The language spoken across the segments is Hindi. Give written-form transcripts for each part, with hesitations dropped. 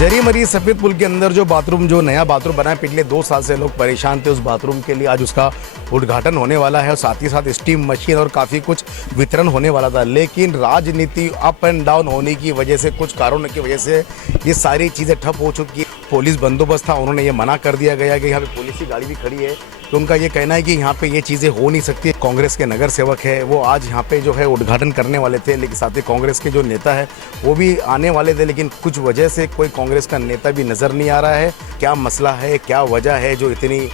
जरी मरी सफेद पुल के अंदर जो बाथरूम, जो नया बाथरूम बना है, पिछले 2 साल से लोग परेशान थे उस बाथरूम के लिए। आज उसका उद्घाटन होने वाला है और साथ ही साथ स्टीम मशीन और काफ़ी कुछ वितरण होने वाला था। लेकिन राजनीति अप एंड डाउन होने की वजह से, कुछ कारणों की वजह से ये सारी चीज़ें ठप हो चुकी है। पुलिस बंदोबस्त था, उन्होंने ये मना कर दिया गया कि यहाँ पे पुलिस की गाड़ी भी खड़ी है, तो उनका ये कहना है कि यहाँ पे ये चीज़ें हो नहीं सकती। कांग्रेस के नगर सेवक है, वो आज यहाँ पे जो है उद्घाटन करने वाले थे, लेकिन साथ ही कांग्रेस के जो नेता है वो भी आने वाले थे, लेकिन कुछ वजह से कोई कांग्रेस का नेता भी नज़र नहीं आ रहा है। क्या मसला है, क्या वजह है जो इतनी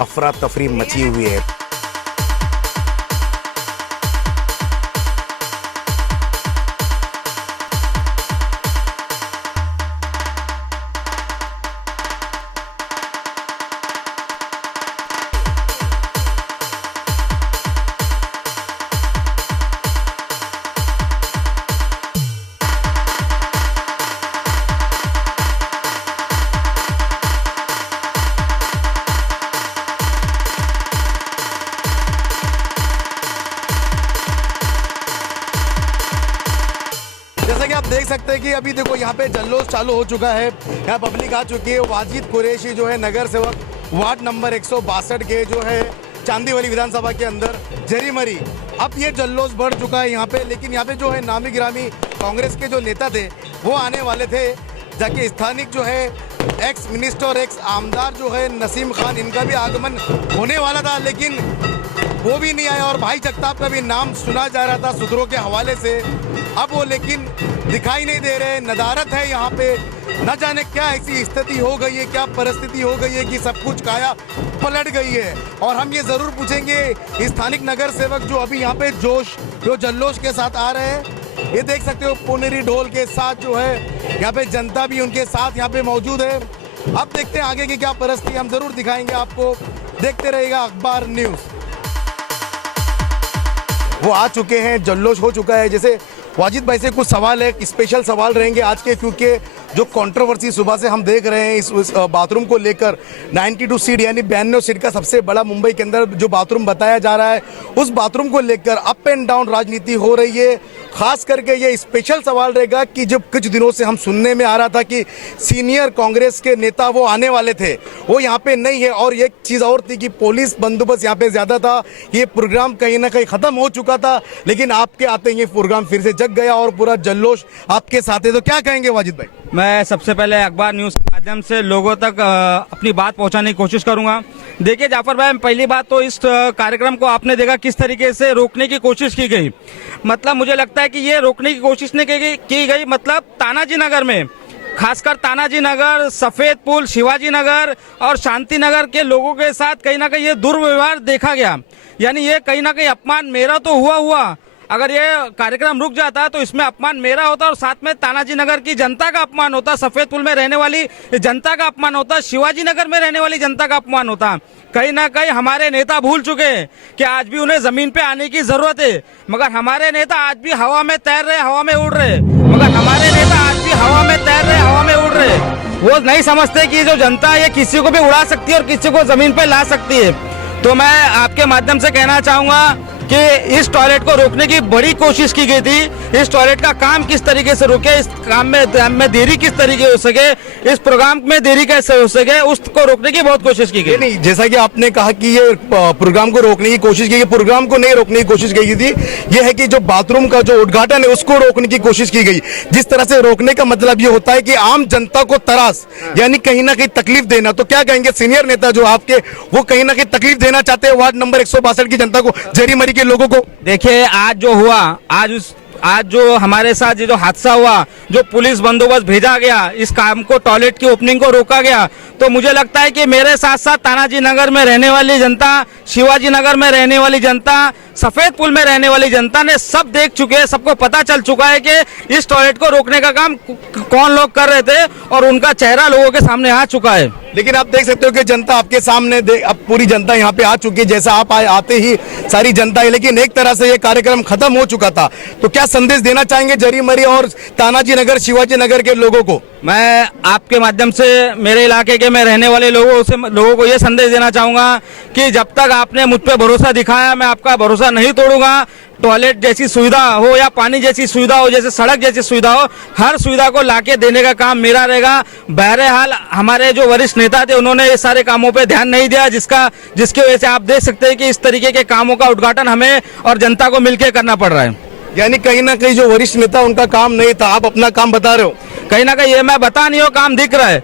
अफरा तफरी मची हुई है? जैसा कि आप देख सकते हैं कि अभी देखो यहाँ पे जल्लोष चालू हो चुका है, यहाँ पब्लिक आ चुकी है। वाजिद कुरैशी जो है नगर सेवक वार्ड नंबर 162 के जो है चांदीवली विधानसभा के अंदर जरी मरी, अब ये जल्लोष बढ़ चुका है यहाँ पे। लेकिन यहाँ पे जो है नामी गिरामी कांग्रेस के जो नेता थे वो आने वाले थे, जाके स्थानिक जो है एक्स मिनिस्टर और एक्स आमदार जो है नसीम खान, इनका भी आगमन होने वाला था, लेकिन वो भी नहीं आया। और भाई जगताप का भी नाम सुना जा रहा था सूत्रों के हवाले से, अब वो लेकिन दिखाई नहीं दे रहे। नदारत है यहाँ पे, न जाने क्या ऐसी स्थिति हो गई है, क्या परिस्थिति हो गई है कि सब कुछ काया पलट गई है। और हम ये ज़रूर पूछेंगे स्थानिक नगर सेवक जो अभी यहाँ पे जो जल्लोष के साथ आ रहे हैं, ये देख सकते हो पुनेरी ढोल के साथ जो है यहाँ पे जनता भी उनके साथ यहाँ पे मौजूद है। अब देखते हैं आगे की क्या परिस्थिति, हम ज़रूर दिखाएंगे आपको, देखते रहिएगा अखबार न्यूज़। वो आ चुके हैं, जल्लोष हो चुका है। जैसे वाजिद भाई से कुछ सवाल है, स्पेशल सवाल रहेंगे आज के, क्योंकि जो कंट्रोवर्सी सुबह से हम देख रहे हैं इस बाथरूम को लेकर, 92 सीट यानी 92 सीट का सबसे बड़ा मुंबई के अंदर जो बाथरूम बताया जा रहा है, उस बाथरूम को लेकर अप एंड डाउन राजनीति हो रही है। खास करके ये स्पेशल सवाल रहेगा कि जब कुछ दिनों से हम सुनने में आ रहा था कि सीनियर कांग्रेस के नेता वो आने वाले थे, वो यहाँ पे नहीं है। और एक चीज़ और थी कि पुलिस बंदोबस्त यहाँ पे ज़्यादा था, ये प्रोग्राम कहीं ना कहीं ख़त्म हो चुका था, लेकिन आपके आते ही ये प्रोग्राम फिर से जग गया और पूरा जल्लोष आपके साथ है। तो क्या कहेंगे वाजिद भाई? मैं सबसे पहले अखबार न्यूज़ के माध्यम से लोगों तक अपनी बात पहुंचाने की कोशिश करूंगा। देखिए जाफर भाई, पहली बात तो इस कार्यक्रम को आपने देखा किस तरीके से रोकने की कोशिश की गई। मतलब मुझे लगता है कि ये रोकने की कोशिश नहीं की गई, मतलब तानाजी नगर में, खासकर तानाजी नगर, सफेद पुल, शिवाजी नगर और शांति नगर के लोगों के साथ कहीं ना कहीं ये दुर्व्यवहार देखा गया। यानी ये कहीं ना कहीं अपमान मेरा तो हुआ, अगर ये कार्यक्रम रुक जाता तो इसमें अपमान मेरा होता और साथ में तानाजी नगर की जनता का अपमान होता, सफेद पुल में रहने वाली जनता का अपमान होता, शिवाजी नगर में रहने वाली जनता का अपमान होता। कहीं ना कहीं हमारे नेता भूल चुके हैं कि आज भी उन्हें जमीन पे आने की जरूरत है, मगर हमारे नेता आज भी हवा में तैर रहे, हवा में उड़ रहे, मगर हमारे नेता आज भी हवा में तैर रहे, हवा में उड़ रहे। वो नहीं समझते कि जो जनता है किसी को भी उड़ा सकती है और किसी को जमीन पे ला सकती है। तो मैं आपके माध्यम से कहना चाहूंगा कि इस टॉयलेट को रोकने की बड़ी कोशिश की गई थी। इस टॉयलेट का काम किस तरीके से रुके, इस काम में देरी किस तरीके हो सके, इस प्रोग्राम में देरी कैसे हो सके, उसको रोकने की बहुत कोशिश की गई। नहीं, जैसा कि आपने कहा कि ये प्रोग्राम को रोकने की कोशिश की गई, प्रोग्राम को नहीं रोकने की कोशिश की गई थी। ये है कि जो बाथरूम का जो उद्घाटन है उसको रोकने की कोशिश की गई। जिस तरह से रोकने का मतलब ये होता है कि आम जनता को त्रास, यानी कहीं ना कहीं तकलीफ देना। तो क्या कहेंगे सीनियर नेता जो आपके, वो कहीं ना कहीं तकलीफ देना चाहते हैं वार्ड नंबर 162 की जनता को, जरी मरी के लोगों को? देखिए आज जो हुआ, आज जो हमारे साथ ये जो हादसा हुआ, जो पुलिस बंदोबस्त भेजा गया, इस काम को, टॉयलेट की ओपनिंग को रोका गया, तो मुझे लगता है कि मेरे साथ साथ तानाजी नगर में रहने वाली जनता, शिवाजी नगर में रहने वाली जनता, सफेद पुल में रहने वाली जनता ने सब देख चुके हैं, सबको पता चल चुका है कि इस टॉयलेट को रोकने का काम कौन लोग कर रहे थे और उनका चेहरा लोगों के सामने आ चुका है। लेकिन आप देख सकते हो कि जनता आपके सामने, अब पूरी जनता यहाँ पे आ चुकी है, जैसा आप आते ही सारी जनता है। लेकिन एक तरह से ये कार्यक्रम खत्म हो चुका था, तो क्या संदेश देना चाहेंगे जरी मरी और तानाजी नगर, शिवाजी नगर के लोगों को? मैं आपके माध्यम से मेरे इलाके के में रहने वाले लोगों को ये संदेश देना चाहूंगा कि जब तक आपने मुझ पे भरोसा दिखाया, मैं आपका भरोसा नहीं तोड़ूंगा। टॉयलेट जैसी सुविधा हो या पानी जैसी सुविधा हो, जैसे सड़क जैसी सुविधा हो, हर सुविधा को लाके देने का काम मेरा रहेगा। बहरहाल हमारे जो वरिष्ठ नेता थे उन्होंने ये सारे कामों पे ध्यान नहीं दिया, जिसकी वजह से आप देख सकते हैं कि इस तरीके के कामों का उद्घाटन हमें और जनता को मिलकर करना पड़ रहा है। यानी कहीं ना कहीं जो वरिष्ठ नेता उनका काम नहीं था, आप अपना काम बता रहे हो। कहीं ना कहीं ये मैं बता नहीं हूँ, काम दिख रहा है।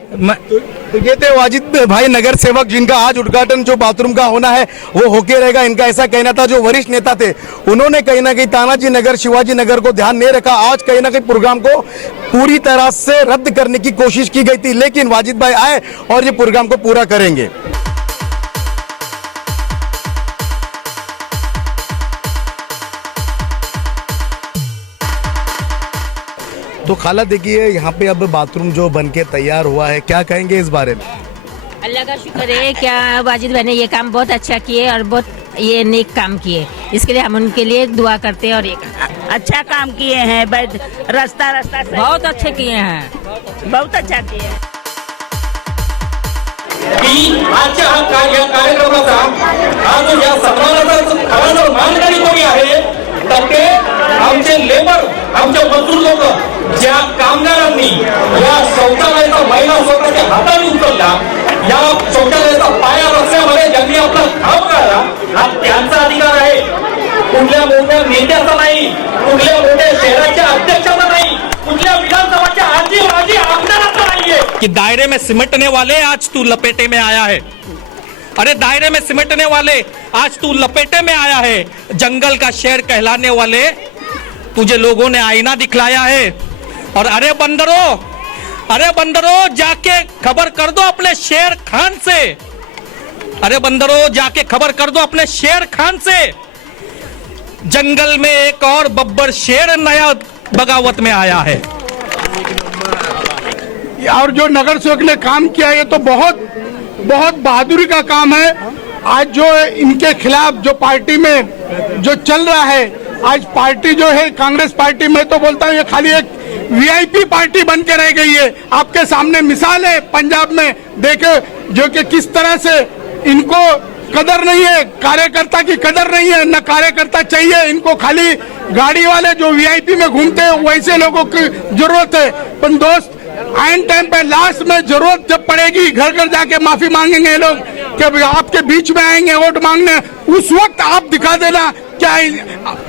तो ये थे वाजिद भाई नगर सेवक, जिनका आज उद्घाटन जो बाथरूम का होना है वो होके रहेगा। इनका ऐसा कहना था, जो वरिष्ठ नेता थे उन्होंने कहीं ना कहीं तानाजी नगर, शिवाजी नगर को ध्यान नहीं रखा। आज कहीं ना कहीं प्रोग्राम को पूरी तरह से रद्द करने की कोशिश की गई थी, लेकिन वाजिद भाई आए और ये प्रोग्राम को पूरा करेंगे। तो खाला देखिए, यहाँ पे अब बाथरूम जो बनके तैयार हुआ है, क्या कहेंगे इस बारे में? अल्लाह का शुक्र है, क्या वाजिद भाई ने ये काम बहुत अच्छा किए और बहुत ये नेक काम किए, इसके लिए हम उनके लिए दुआ करते हैं। और ये अच्छा काम किए हैं, रास्ता बहुत अच्छे किए हैं, बहुत अच्छा किए हैं। की आजच्या या कार्यक्रमाचा आज या सन्मानाचा खरा जर मानकरी कोणी आहे तर ते आमचे लेबर, आमचे मजदूर लोक, ज्या कामगारांनी या शौचालयाचा महिला स्वतःच्या हाताने उचलला, या शौचालयाचा पाया रस्त्यामध्ये ज्यांनी आपला घाम गाळला, हा त्यांचा अधिकार आहे। कुठल्या मोठ्या नेत्याचा नाही, कुठल्या मोठ्या शहराच्या अध्यक्षाचा नाही, कुठल्या विधानसभाच्या आजी आमदाराचा नाहीये कि दायरे में सिमटने वाले आज तू लपेटे में आया है। अरे दायरे में सिमटने वाले आज तू लपेटे में आया है। जंगल का शेर कहलाने वाले तुझे लोगों ने आईना दिखलाया है। और अरे बंदरों जाके खबर कर दो अपने शेर खान से। अरे बंदरों जाके खबर कर दो अपने शेर खान से। जंगल में एक और बब्बर शेर नया बगावत में आया है। और जो नगर सेवक ने काम किया, ये तो बहुत बहादुरी का काम है। आज जो इनके खिलाफ जो पार्टी में जो चल रहा है, आज पार्टी जो है कांग्रेस पार्टी, में तो बोलता हूँ ये खाली एक वीआईपी पार्टी बन के रह गई है। आपके सामने मिसाल है पंजाब में, देखे जो कि किस तरह से इनको कदर नहीं है, कार्यकर्ता की कदर नहीं है, न कार्यकर्ता चाहिए इनको, खाली गाड़ी वाले जो वीआईपी में घूमते हैं वैसे लोगों की जरूरत है। पर दोस्त, आइन टाइम पे लास्ट में जरूरत जब पड़ेगी, घर घर जाके माफी मांगेंगे लोग कि आपके बीच में आएंगे वोट मांगने, उस वक्त आप दिखा देना क्या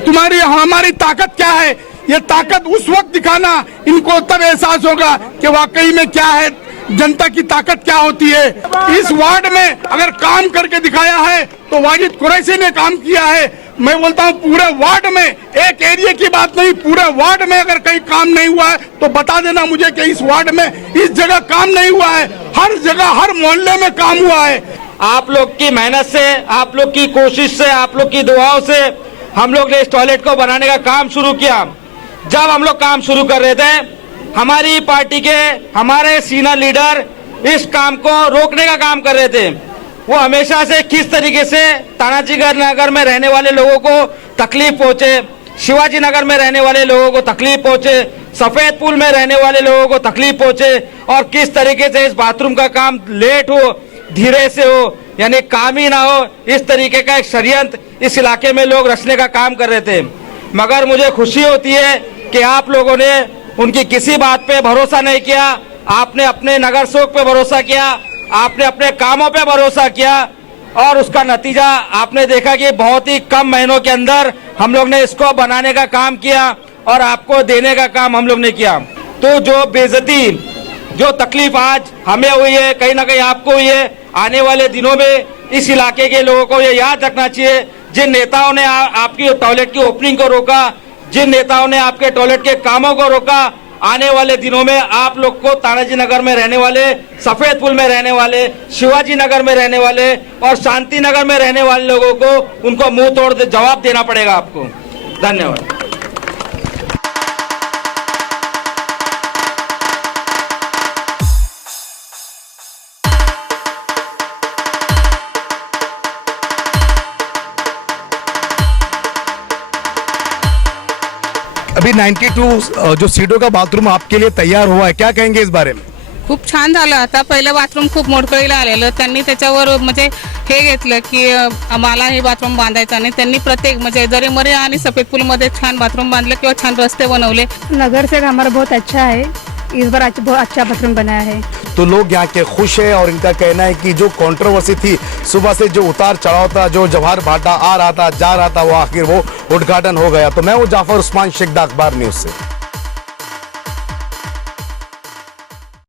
तुम्हारी हमारी ताकत क्या है। ये ताकत उस वक्त दिखाना, इनको तब एहसास होगा कि वाकई में क्या है, जनता की ताकत क्या होती है। इस वार्ड में अगर काम करके दिखाया है तो वाजिद कुरैशी ने काम किया है। मैं बोलता हूँ पूरे वार्ड में, एक एरिया की बात नहीं, पूरे वार्ड में अगर कहीं काम नहीं हुआ है तो बता देना मुझे कि इस वार्ड में इस जगह काम नहीं हुआ है। हर जगह हर मोहल्ले में काम हुआ है। आप लोग की मेहनत से, आप लोग की कोशिश से, आप लोग की दुआओं से हम लोग ने इस टॉयलेट को बनाने का काम शुरू किया। जब हम लोग काम शुरू कर रहे थे, हमारी पार्टी के हमारे सीनियर लीडर इस काम को रोकने का काम कर रहे थे। वो हमेशा से किस तरीके से तानाजी नगर में रहने वाले लोगों को तकलीफ पहुंचे, शिवाजी नगर में रहने वाले लोगों को तकलीफ पहुंचे, सफेद पुल में रहने वाले लोगों को तकलीफ पहुंचे, और किस तरीके से इस बाथरूम का काम लेट हो, धीरे से हो, यानी काम ही ना हो, इस तरीके का एक षड्यंत्र इस इलाके में लोग रचने का काम कर रहे थे। मगर मुझे खुशी होती है कि आप लोगों ने उनकी किसी बात पे भरोसा नहीं किया। आपने अपने नगर सेवक पे भरोसा किया, आपने अपने कामों पे भरोसा किया, और उसका नतीजा आपने देखा कि बहुत ही कम महीनों के अंदर हम लोग ने इसको बनाने का काम किया और आपको देने का काम हम लोग ने किया। तो जो बेइज्जती, जो तकलीफ आज हमें हुई है, कहीं ना कहीं आपको हुई है, आने वाले दिनों में इस इलाके के लोगों को ये याद रखना चाहिए, जिन नेताओं ने आपकी टॉयलेट की ओपनिंग को रोका, जिन नेताओं ने आपके टॉयलेट के कामों को रोका, आने वाले दिनों में आप लोग को तानाजी नगर में रहने वाले, सफेद पुल में रहने वाले, शिवाजी नगर में रहने वाले और शांति नगर में रहने वाले लोगों को उनको मुंह तोड़ जवाब देना पड़ेगा आपको। धन्यवाद। अभी 92 जो सीटों का बाथरूम आपके लिए तैयार हुआ है, क्या कहेंगे इस बारे में? खूप छान झालं. आता पहिलं बाथरूम खूप मोडकळीला आलेलं, त्यांनी त्याच्यावर म्हणजे हे घेतलं की आम्हाला हे बाथरूम बांधायचं आणि त्यांनी प्रत्येक म्हणजे जरीमरी आणि सफेद पुलमध्ये छान बाथरूम बांधले किंवा छान रस्ते बनवले. नगर से हमारा बहुत अच्छा है, इस बार बहुत अच्छा बाथरूम बनाया है. तो लोग यहाँ के खुश है और इनका कहना है कि जो कंट्रोवर्सी थी, सुबह से जो उतार चढ़ाव था, जो जवाहर भाटा आ रहा था जा रहा था, वो आखिर वो उद्घाटन हो गया. तो मैं वो जाफर उस्मान शेख, अखबार न्यूज से.